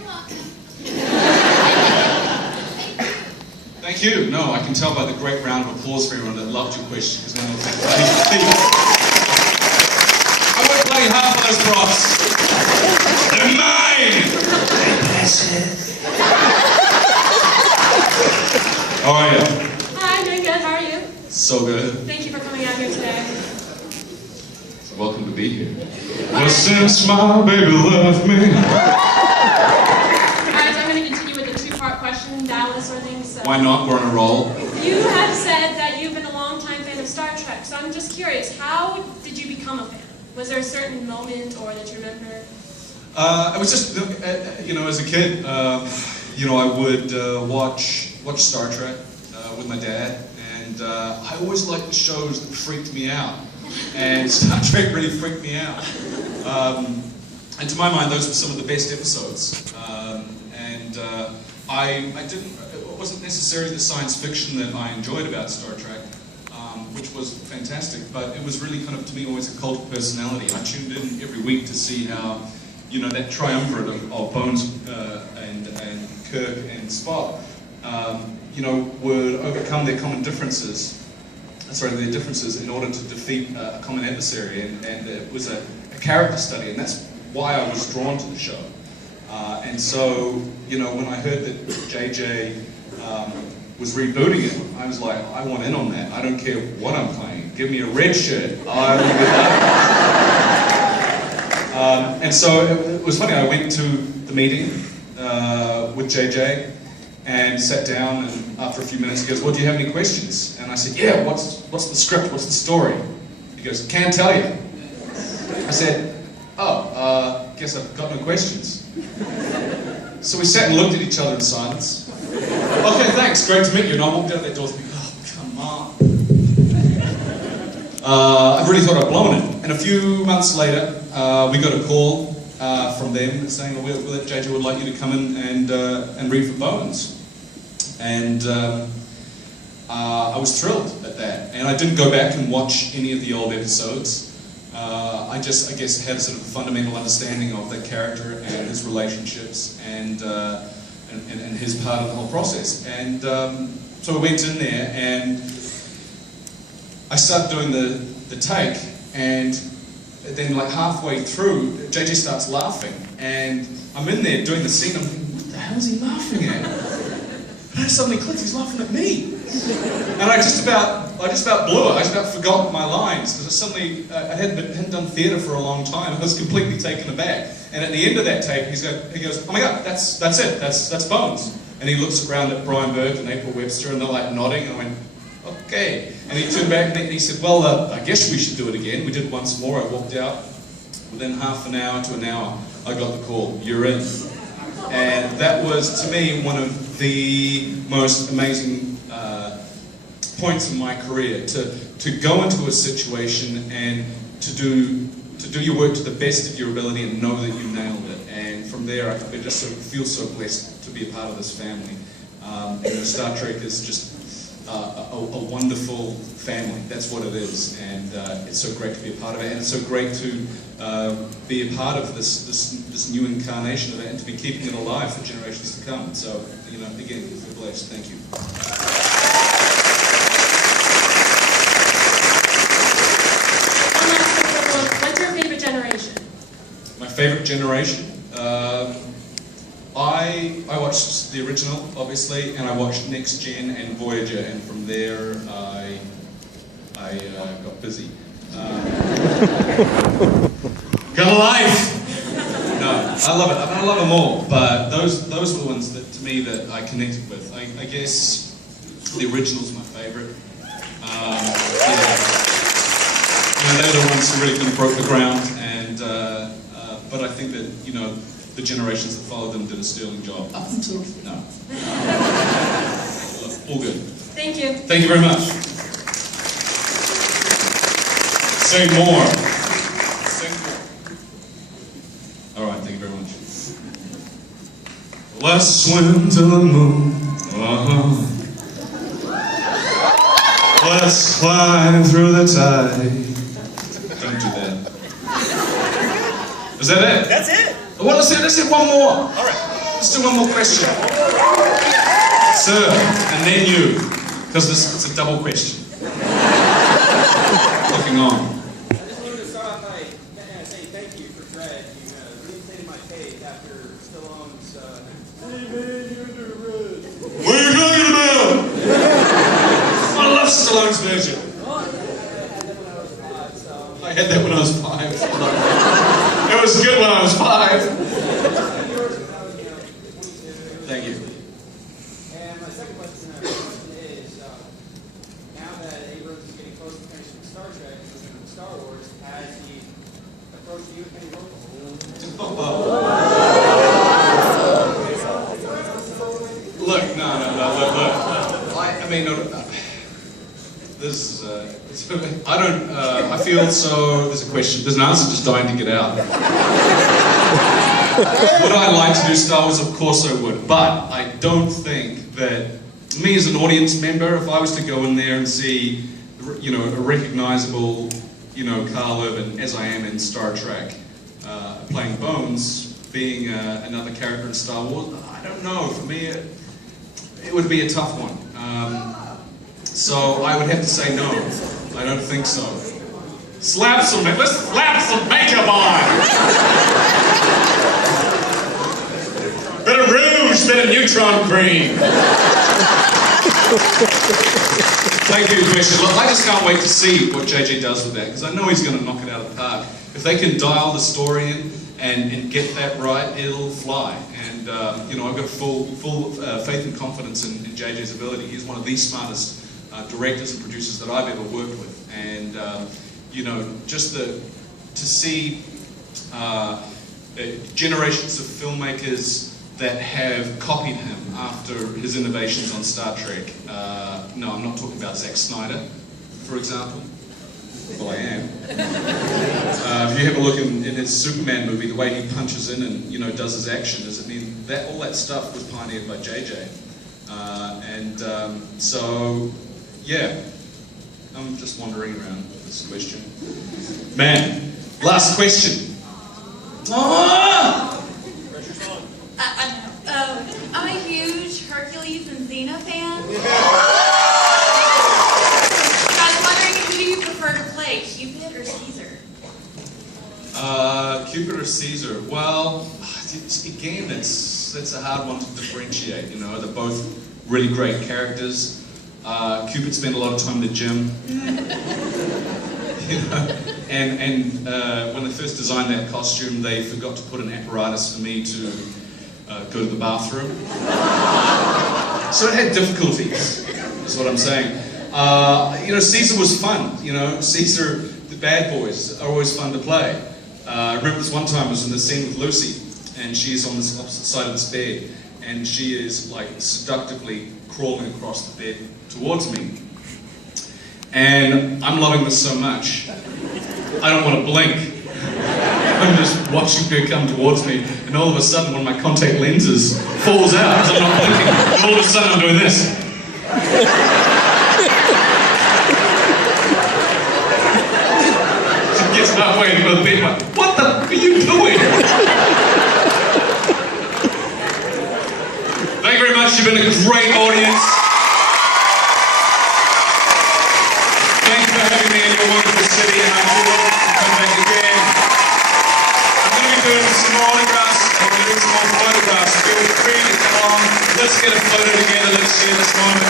You're welcome. Thank you. No, I can tell by the great round of applause for everyone that loved your question, because no one I won't play half of those props. They're mine! How are you? Hi, I'm doing good. How are you? So good. Thank you for coming out here today. So welcome to be here. Well, since my baby left me. Alright, so I'm going to continue with the two-part question, Dallas sort of thing. So Why not? We're on a roll. you have said that you've been a long-time fan of Star Trek, so I'm just curious, how did you become a fan? Was there a certain moment or that you remember? It was just, you know, as a kid, you know, I would watch Star Trek with my dad, and I always liked the shows that freaked me out, and Star Trek really freaked me out. And to my mind, those were some of the best episodes. It wasn't necessarily the science fiction that I enjoyed about Star Trek, which was fantastic, but it was really kind of, to me, always a cult of personality. I tuned in every week to see how, you know, that triumvirate of Bones and Kirk and Spock, you know, would overcome their differences in order to defeat a common adversary, and it was a character study, and that's why I was drawn to the show. And so, you know, when I heard that JJ was rebooting it, I was like, I want in on that. I don't care what I'm playing. Give me a red shirt. I will get that. And so it was funny. I went to the meeting with JJ and sat down, and after a few minutes he goes, well, do you have any questions? And I said, yeah, what's the script? What's the story? He goes, can't tell you. I said, oh, guess I've got no questions. So we sat and looked at each other in silence. Okay, thanks, great to meet you. And I walked out that door thinking, oh, come on. I really thought I'd blown it. And a few months later, we got a call from them saying, well, JJ would like you to come in and read for Bones. And I was thrilled at that. And I didn't go back and watch any of the old episodes. I guess had a sort of fundamental understanding of that character and his relationships and his part of the whole process. And so I went in there and I started doing the take, and then like halfway through, JJ starts laughing, and I'm in there doing the scene. I'm thinking, what the hell is he laughing at? And I suddenly clicked, he's laughing at me. And I just about blew it. I just about forgot my lines, because I hadn't done theatre for a long time. I was completely taken aback. And at the end of that take, he goes, oh my God, that's it, that's Bones. And he looks around at Brian Burke and April Webster, and they're like nodding, and I went, okay. And he turned back and he said, well, I guess we should do it again. We did it once more. I walked out. Within half an hour to an hour, I got the call, you're in. And that was, to me, one of the most amazing points in my career, to go into a situation and to do your work to the best of your ability and know that you nailed it. And from there, I just sort of feel so blessed to be a part of this family. You know, Star Trek is just a wonderful family. That's what it is, and it's so great to be a part of it, and it's so great to be a part of this new incarnation of it, and to be keeping it alive for generations to come. So, you know, again, we're blessed. Thank you. What's your favorite generation? My favorite generation? I watched the original, obviously, and I watched Next Gen and Voyager, and from there I got busy. Got a life! No, I love it. I love them all, but those were the ones that, to me, that I connected with. I guess the original's my favorite. Yeah. You know, they're the ones who really kind of broke the ground, and but I think that, you know, the generations that followed them did a sterling job. Up until no. All good. Thank you. Thank you very much. Say more. Say more. All right. Thank you very much. Let's swim to the moon. Let's climb through the tide. Don't do that. Is that it? That's it. Well, let's hit one more. All right. Let's do one more question. Sir, and then you, because it's a double question. Looking on. I just wanted to start off by saying thank you for Dread. You reinstated my faith after Stallone's, hey man, you're under arrest. What are you talking about? I love Stallone's version. I had that when I was 5. It was good when I was 5. Thank you. And my second question is, now that Abrams is getting close to finishing Star Trek and Star Wars, has he approached you with any role? Look, no, look. I mean, this is, I don't, I feel so, there's a question, there's an answer just dying to get out. Would I like to do Star Wars? Of course I would, but I don't think that, me as an audience member, if I was to go in there and see, you know, a recognizable, you know, Karl Urban, as I am in Star Trek, playing Bones, being another character in Star Wars, I don't know, for me it would be a tough one. So I would have to say no. I don't think so. Let's slap some makeup on! Bit of rouge, bit of neutron cream. Thank you for the question. Look, I just can't wait to see what JJ does with that, because I know he's going to knock it out of the park. If they can dial the story in and get that right, it'll fly. And you know, I've got full faith and confidence in JJ's ability. He's one of the smartest directors and producers that I've ever worked with. And you know, just to see generations of filmmakers that have copied him after his innovations on Star Trek. No, I'm not talking about Zack Snyder, for example. Well, I am. If you have a look in his Superman movie, the way he punches in and, you know, does his action, I mean, all that stuff was pioneered by JJ. So, yeah, I'm just wandering around with this question. Man, last question. Pressure's on. I'm a huge Hercules and Xena fan. I was wondering, who do you prefer to play, Cupid or Caesar? Cupid or Caesar? Well, again, that's a hard one to differentiate. You know, they're both really great characters. Cupid spent a lot of time in the gym. You know, and when they first designed that costume, they forgot to put an apparatus for me to go to the bathroom. So it had difficulties, is what I'm saying. You know, Caesar was fun. You know, Caesar, the bad boys are always fun to play. I remember this one time I was in the scene with Lucy, and she's on this opposite side of this bed, and she is like seductively crawling across the bed towards me. And I'm loving this so much, I don't want to blink. I'm just watching her come towards me, and all of a sudden one of my contact lenses falls out because I'm not blinking. And all of a sudden I'm doing this. She gets halfway to the bed, like, what the f*** are you doing? Thank you very much, you've been a great audience. Thank you for having me in your wonderful city, and I do hope to come back again. I'm going to be doing some more autographs, and we're going to do some more photographs. Feel free to come on, let's get a photo together, let's share this moment.